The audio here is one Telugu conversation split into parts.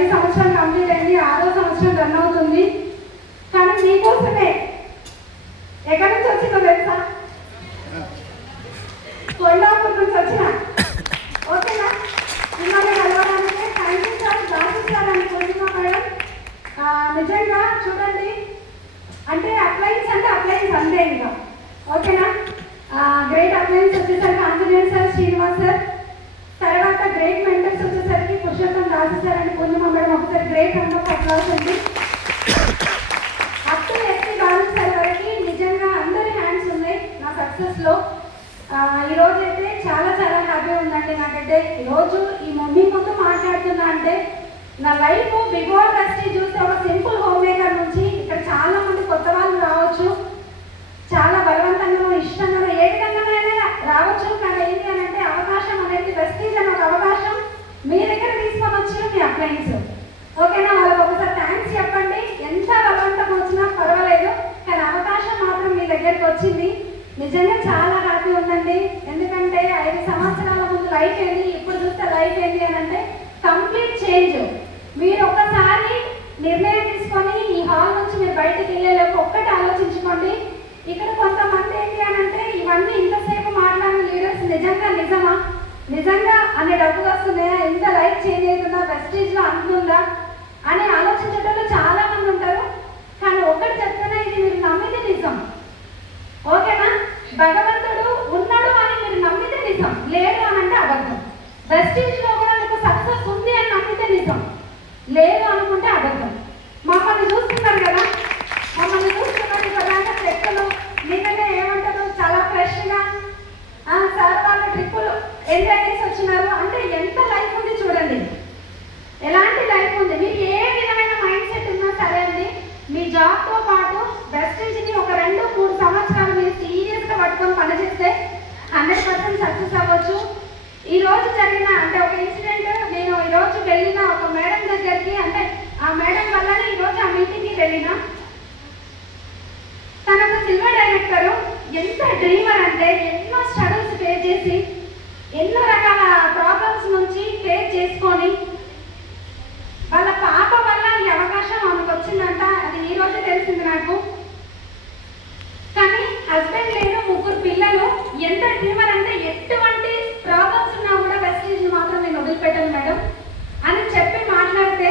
5 సంవత్సరాలు కంప్లీట్ అయింది, 6వ సంవత్సరం రన్ అవుతుంది. కానీ మీకోసమే ఎక్కడి నుంచి వచ్చిందో తెలుసా? కొండాపూర్ నుంచి వచ్చిన. ఓకేనా? మిమ్మల్ని కలవడానికి థ్యాంక్ యూ సార్, రాసిస్తారని పూర్ణిమ మేడం. నిజంగా చూడండి, అంటే అప్లయన్స్ అంతే ఇంకా. ఓకేనా? గ్రేట్ అప్లయన్స్ వచ్చేసరికి ఆంజనేయ సార్, శ్రీనివాస్ సార్, తర్వాత గ్రేట్ మెంటర్స్ వచ్చేసరికి పురుషోత్తం రాజు సార్ అని పూర్ణిమ మేడం. ఒకసారి గ్రేట్ అన్న అప్లాస్ అండి. Up to SP Balu sir వరకు నిజంగా అందరి హ్యాండ్స్ ఉన్నాయి నా సక్సెస్లో. ఈరోజు అయితే చాలా చాలా హ్యాపీ ఉందండి నాకైతే. ఈరోజు ఈ మమ్మీ ముందు మాట్లాడుతున్నా అంటే నా లైఫ్ బిఫోర్ వెస్టీజ్ చూస్తే ఒక సింపుల్ హోమ్ మేకర్ నుంచి ఇక్కడ చాలా మంది కొత్త వాళ్ళు రావచ్చు, చాలా బలవంతంగానో ఇష్టంగానో ఏ విధంగానైనా రావచ్చు. కానీ ఏంటి అని అంటే అవకాశం అనేది వెస్టీజ్ అనే ఒక అవకాశం మీ దగ్గర తీసుకొని వచ్చిన మీ అప్లయన్స్. ఓకేనా? వాళ్ళకి ఒకసారి థ్యాంక్స్ చెప్పండి. ఎంత బలవంతం వచ్చినా పర్వాలేదు, కానీ అవకాశం మాత్రం మీ దగ్గరికి వచ్చింది. నిజంగా చాలా హ్యాపీ ఉందండి. ఎందుకంటే 5 సంవత్సరాల ముందు లైఫ్ ఏంది, ఇప్పుడు చూస్తే లైఫ్ ఏంటి అని అంటే కంప్లీట్ చేంజ్. మీరు ఒక్కసారి నిర్ణయం తీసుకొని ఈ హాల్ నుంచి మీరు బయటకు వెళ్ళేలోపు ఒక్కటి ఆలోచించుకోండి. ఇక్కడ కొంతమంది ఏంటి అని అంటే ఇవన్నీ ఇంతసేపు మాట్లాడిన లీడర్స్ నిజంగా అనే డబ్బులు వస్తున్నాయా, ఎంత లైఫ్ చేంజ్ అవుతుందా, వెస్టీజ్లో అంతుందా అని ఆలోచించేటప్పుడు చాలా మంది ఉంటారు. కానీ ఒక్కటి చెప్తున్నా, ఇది మీరు నమ్మితే నిజం. ఓకేనా? భగవంతుడు ఉన్నాడు అని మీరు నమ్మితే నిజం, లేడు అని అంటే అబద్ధం. వెస్టీజ్లో కూడా మీకు సక్సెస్ ఉంది అని నమ్మితే నిజం, లేదు అనుకుంటే అబద్ధం. మమ్మల్ని చూస్తున్నారు కదా, ఇప్పటిదాకా చెక్కలు నిన్ననే ఏమంటారు, చాలా ఫ్రెష్గా సార్ వాళ్ళ ట్రిప్పులు ఎంజాయ్ చేసి వచ్చినారు అంటే ఎంత లైఫ్ ఉంది చూడండి, ఎలాంటి లైఫ్ ఉంది. మీకు ఏ విధమైన మైండ్ సెట్ ఉన్నా సరే అండి, మీ జాబ్తో పాటు వెస్టీజ్ని ఒక 2-3 సంవత్సరాలు మీరు సీరియస్గా పట్టుకొని పనిచేస్తే 100% సక్సెస్ అవ్వచ్చు. ఈరోజు జరిగిన అంటే ఒక ఇన్సిడెంట్, నేను ఈరోజు వెళ్ళిన ఒక మేడం దగ్గరికి, అంటే ఆ మేడం వల్లనే ఈరోజు ఆ మీటింగ్కి వెళ్ళిన. తన ఒక సిల్వర్ డైరెక్టర్, ఎంత డ్రీమర్ అంటే ఎన్నో స్ట్రగుల్స్ ఫేస్ చేసి ఎన్నో రకాల ప్రాబ్లమ్స్ నుంచి ఫేస్ చేసుకొని వాళ్ళ పాప వల్ల ఈ అవకాశం ఆమెకు వచ్చిందంట. అది ఈ రోజే తెలిసింది నాకు. కానీ హస్బెండ్ లేరు, 3 పిల్లలు. ఎంత డ్రీమర్ అంటే ఎటువంటి ప్రాబ్లమ్స్ ఉన్నా కూడా వెస్టీజ్ మాత్రం నేను వదిలిపెట్టాను మేడం అని చెప్పి మాట్లాడితే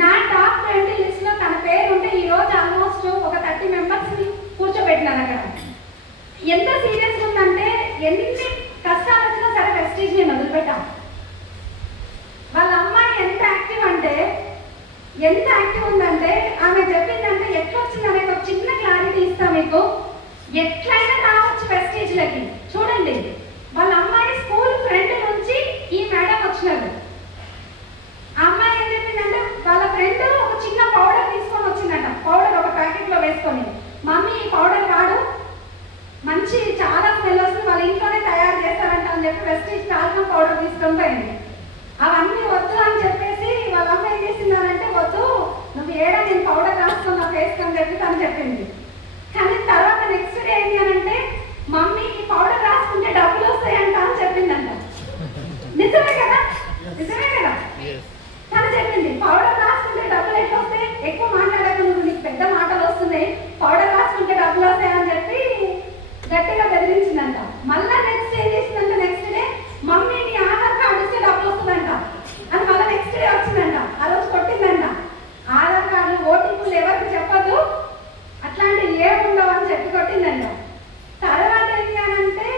నా టాప్ 20 లిస్ట్లో తన పేరు ఉంటే ఈరోజు ఆల్మోస్ట్ ఒక 30 మెంబర్స్ని కూర్చోబెట్టినాను అక్కడ. ఎంత సీరియస్గా ఉందంటే ఎన్ని కష్టాలు వచ్చినా సరే వెస్టీజ్ నేను వదిలిపెట్టాం. వాళ్ళ అమ్మాయి ఎంత యాక్టివ్ ఉందంటే ఆమె చెప్పిందంటే ఎట్లా వచ్చింది అనేది ఒక చిన్న క్లారిటీ ఇస్తా మీకు. ఎట్లయినా రావచ్చు వెస్టీజ్లకి. చూడండి, వాళ్ళ అమ్మాయి స్కూల్ ఫ్రెండ్ నుంచి ఈ మేడం వచ్చినారు. ఆ అమ్మాయి ఏం చెప్పిందంటే వాళ్ళ ఫ్రెండ్ ఒక చిన్న పౌడర్ తీసుకొని వచ్చిందంట. పౌడర్ ఒక ప్యాకెట్లో వేసుకొని, మమ్మీ ఈ పౌడర్ వాడు, మంచి చాలా స్మెల్ వస్తుంది, వాళ్ళ ఇంట్లోనే తయారు చేస్తారంట అని చెప్పి వెస్టీజ్ టాల్కమ్ పౌడర్ తీసుకొని పోయింది. అవన్నీ వద్దు అని చెప్పేసి వాళ్ళ అమ్మ ఏం చేసిందంటే, వద్దు నువ్వు ఏడా నేను పౌడర్ రాసుకున్నా ఫేస్ అని చెప్పి తను చెప్పింది. కానీ తర్వాత నెక్స్ట్ డే ఏంటి అని అంటే, మమ్మీ ఈ పౌడర్ రాసుకుంటే డబ్బులు వస్తాయంట అని చెప్పిందంట. నిజమే కదా? తను చెప్పింది పౌడర్ రాసుకుంటే డబ్బులు ఎట్లా వస్తాయి, ఎక్కువ మాట్లాడక నువ్వు, నీకు పెద్ద మాటలు వస్తున్నాయి, పౌడర్ రాసుకుంటే డబ్బులు వస్తాయని చెప్పి గట్టిగా బెదిరించిందంట. మళ్ళా నెక్స్ట్ ఏం చేసిందంటే, నెక్స్ట్ డే మమ్మీ నీ ఆధార్ కార్డు ఇస్తే డబ్బులు వస్తుందంట అని మళ్ళీ నెక్స్ట్ డే వచ్చిందంట. ఆ రోజు కొట్టిందంట, ఆధార్ కార్డు ఓటీపీలు ఎవరికి చెప్పదు, అట్లాంటివి ఏముండవు అని చెప్పి కొట్టిందంట. తర్వాత ఏంటి అని అంటే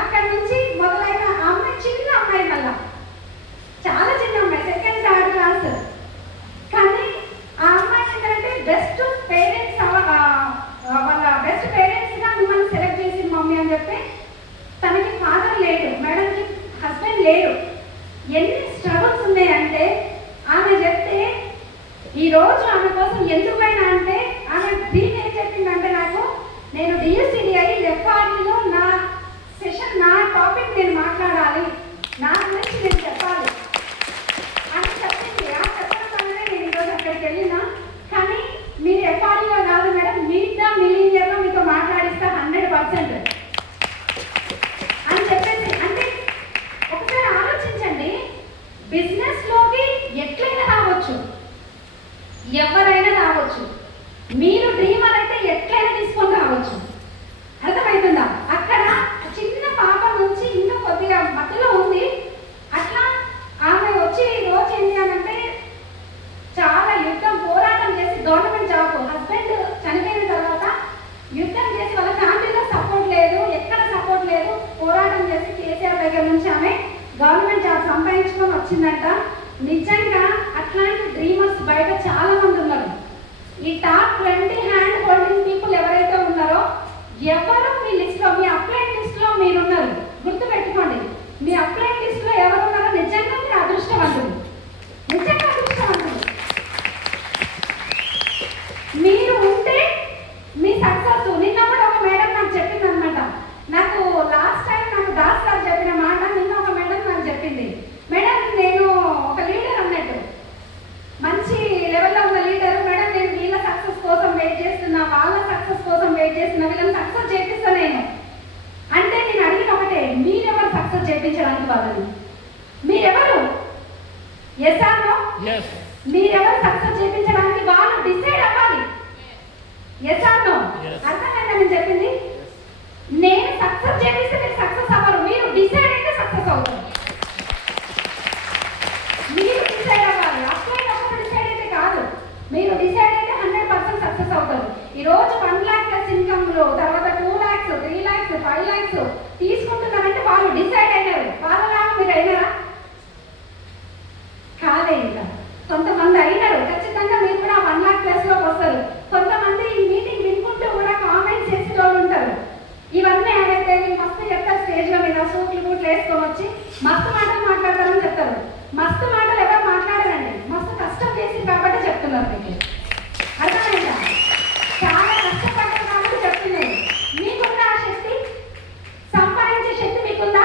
అక్కడి నుంచి మొదలైన ఆ అమ్మాయి చిన్న అమ్మాయి, మళ్ళా చాలా చిన్న అమ్మాయి, 2nd, 3rd క్లాస్. కానీ ఆ అమ్మాయి ఏంటంటే బెస్ట్ పేరెంట్స్, వాళ్ళ బెస్ట్ పేరెంట్స్గా మిమ్మల్ని సెలెక్ట్ చేసింది మమ్మీ అని చెప్పి. తనకి ఫాదర్ లేడు, మేడంకి హస్బెండ్ లేడు. ఎన్ని స్ట్రగుల్స్ ఉన్నాయంటే ఆమె చెప్తే ఈరోజు ఆమె కోసం ఎందుకైనా అంటే ఆమె డ్రీమ్ ఏం చెప్పిందంటే, నాకు నేను డిఎస్సిడిఐ ఎఫ్ఆర్ఈలో నా సెషన్, నా టాపిక్ నేను మాట్లాడాలి, నా గురించి నేను చెప్పాలి అని చెప్పింది. ఆ చెప్పడం వల్లనే నేను ఈరోజు అక్కడికి వెళ్ళినా. కానీ మీరు ఎఫ్ఆర్ఈలో కాదు మేడం, మీట్ ద మిలియనియర్లో మీతో మాట్లాడిస్తా 100% అని చెప్పేసి. అంటే ఒకసారి ఆలోచించండి, బిజినెస్లోకి ఎట్లయినా ఎవరైనా రావచ్చు. మీరు డ్రీమర్ అయితే ఎట్లయినా తీసుకొని రావచ్చు. అర్థమవుతుందా? అక్కడ చిన్న పాప నుంచి ఇంకా కొద్దిగా మధ్యలో ఉంది. అట్లా ఆమె వచ్చి రోజు ఏంటి అనంటే చాలా యుద్ధం పోరాటం చేసి గవర్నమెంట్ జాబ్, హస్బెండ్ చనిపోయిన తర్వాత యుద్ధం చేసి వాళ్ళ ఫ్యామిలీలో సపోర్ట్ లేదు, ఎక్కడ సపోర్ట్ లేదు, పోరాటం చేసి కేసీఆర్ దగ్గర నుంచి ఆమె గవర్నమెంట్ జాబ్ సంపాదించుకొని వచ్చిందంట. నిజంగా అట్లాంటి డ్రీమర్స్ బయట చాలా మంది ఉన్నారు. ఈ టాప్ 20 హ్యాండ్ హోల్డింగ్ పీపుల్ ఎవరైతే ఉన్నారో ఎవరు మీ లిస్ట్లో, మీ అప్లైన్ లిస్ట్లో మీరున్నారు. గుర్తుపెట్టుకోండి, మీ అప్లైన్ లిస్ట్లో ఎవరు ఉన్నారో నిజంగా మీరు అదృష్టవంతులు, నిజంగా అదృష్టవంతులు. మీరు ఉంటే మీ సక్సెస్. నిన్న కూడా ఒక మేడం నాకు చెప్పింది అనమాట. నాకు లాస్ట్ టైం నాకు దాస్ సార్ చెప్పిన మాట నిన్న ఒక మేడం నాకు చెప్పింది. మేడం నేను ఒక లీడర్ అన్నట్టు, మంచి లెవెల్లో ఉన్న లీడర్. మేడం నేను వీళ్ళ సక్సెస్ కోసం వెయిట్ చేస్తున్నా, వాళ్ళ సక్సెస్ కోసం వెయిట్ చేస్తున్నా, వీళ్ళని సక్సెస్ చేపిస్తా నేను అంటే నేను అడిగిన ఒకటే, మీరెవరు సక్సెస్ చేయించడానికి వాళ్ళని? మీరెవరు? Yes or no? మీరెవరు సక్సెస్ చేయించడానికి? వాళ్ళు డిసైడ్ అవ్వాలి. Yes or no? అర్థమైందా నేను చెప్పింది? నేను సక్సెస్ చేపిస్తే మీరు సక్సెస్ అవ్వరు, మీరు డిసైడ్ అయితే సక్సెస్ అవుతారు. మీరు డిసైడ్ అవ్వాలి. అప్లైన్ ఒకటి డిసైడ్ అయితే కాదు, మీరు డిసైడ్ అయితే 100% సక్సెస్ అవుతారు. ఈరోజు 1 lakh ప్లస్ ఇన్కమ్లో తర్వాత 2 lakhs, 3 lakhs, 5 lakhs తీసుకుంటున్నారంటే వాళ్ళు డిసైడ్ అయినారు. వాళ్ళలాగా మీరు అయినారా? కాదే. ఇంకా కొంతమంది అయినారు, ఖచ్చితంగా మీరు కూడా 1 lakh ప్లస్లోకి వస్తారు. కొంతమంది ఈ మీటింగ్ వినుకుంటూ కూడా కామెంట్స్ చేసే వాళ్ళు ఉంటారు. ఇవన్నీ ఏవైతే మస్తు చెప్తారు, స్టేజ్ల మీద సూట్లు బూట్లు వేసుకొని వచ్చి మస్తు మాటలు మాట్లాడతారని చెప్తారు. మస్తు మాటలు ఎవరు మాట్లాడారండి? మస్తు కష్టం చేసి కాబట్టి చెప్తున్నారు. మీకు అర్థమైందా? చాలా కష్టపడ్డారు కాబట్టి చెప్తున్నారు. మీకున్న ఆ శక్తి, సంపాదించే శక్తి మీకుందా?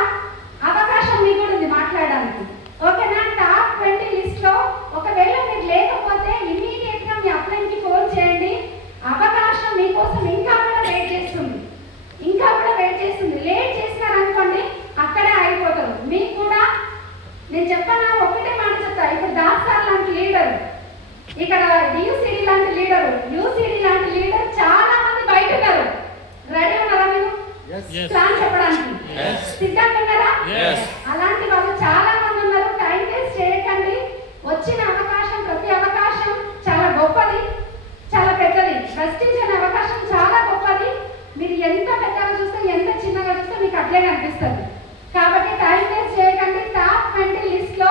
అవకాశం మీకు కూడా ఉంది మాట్లాడడానికి. ఓకేనా? టాప్ 20 లిస్ట్లో ఒకవేళ మీరు లేకపోతే ఇమీడియట్గా మీ అప్లైన్కి ఫోన్ చేయండి. అవకాశం మీకోసం ఇంకా కూడా వెయిట్ చేస్తుంది, ఇంకా కూడా వెయిట్ చేస్తుంది. లేట్ చేసినారనుకోండి అక్కడే అయిపోతారు. మీకు కూడా నేను చెప్పాను, ఒకటే మాట చెప్తా. ఇప్పుడు దాస్ సార్ లాంటి లీడర్, ఇక్కడ యూసీడీ లాంటి లీడరు, యూసీడీ లాంటి లీడర్ చాలా మంది బయట ఉన్నారు. రెడీ ఉన్నారా మీరు ప్లాన్ చెప్పడానికి? సిద్ధంగా ఉన్నారా? అలాంటి వాళ్ళు చాలా మంది ఉన్నారు. టైం వేస్ట్ చేయకండి. వచ్చిన అవకాశం, ప్రతి అవకాశం చాలా గొప్పది, చాలా పెద్దది. ప్రెస్టీజ్ అనే అవకాశం చాలా గొప్పది. మీరు ఎంత పెద్దగా చూస్తే, ఎంత చిన్నగా చూస్తే మీకు అట్లే కనిపిస్తుంది. కాబట్టి టైం వేస్ట్ చేయకండి. టాప్ 20 లిస్ట్లో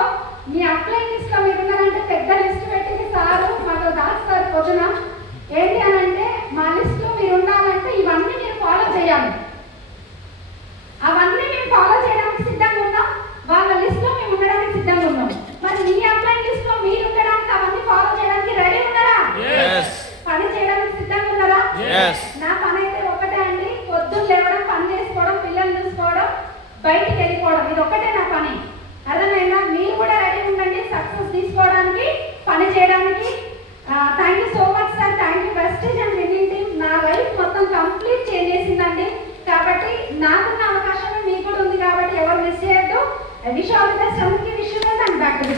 మీ అప్లైన్ లిస్ట్లో మీరు ఉన్నారంటే పెద్ద లిస్ట్ పెట్టింది సారు మాకు దాస్ సార్ పొద్దున. ఏంటి అని అంటే మా లిస్ట్లో మీరు ఉండాలంటే ఇవన్నీ మీరు ఫాలో చేయాలి. అవన్నీ మేము ఫాలో చేయడానికి సిద్ధంగా ఉన్నాం, వాళ్ళ లిస్ట్లో మేము ఉండడానికి సిద్ధంగా ఉన్నాం. మరి మీ అప్లైన్ లిస్ట్లో మీరు ఉండడానికి, అవన్నీ ఫాలో చేయడానికి రెడీ ఉన్నారా? పని చేయడానికి సిద్ధంగా ఉన్నారా? నా పని అయితే ఒకటే అండి, పొద్దున్న లేవడం, పని చేసుకోవడం, పిల్లల్ని చూసుకోవడం, బయటికి వెళ్ళిపోవడం. ఇది ఒకటే నా పని. అర్థమైందా? మీరు కూడా రెడీ ఉండండి సక్సెస్ తీసుకోవడానికి, పని చేయడానికి. Thank you so much sir. Thank you prestige and winning team. నా లైఫ్ మొత్తం కంప్లీట్ చేంజ్ చేసిందండి. కాబట్టి నాకున్న అవకాశమే మీకు కూడా ఉంది. కాబట్టి ఎవరు మిస్ చేయొద్దు. Wish all the best.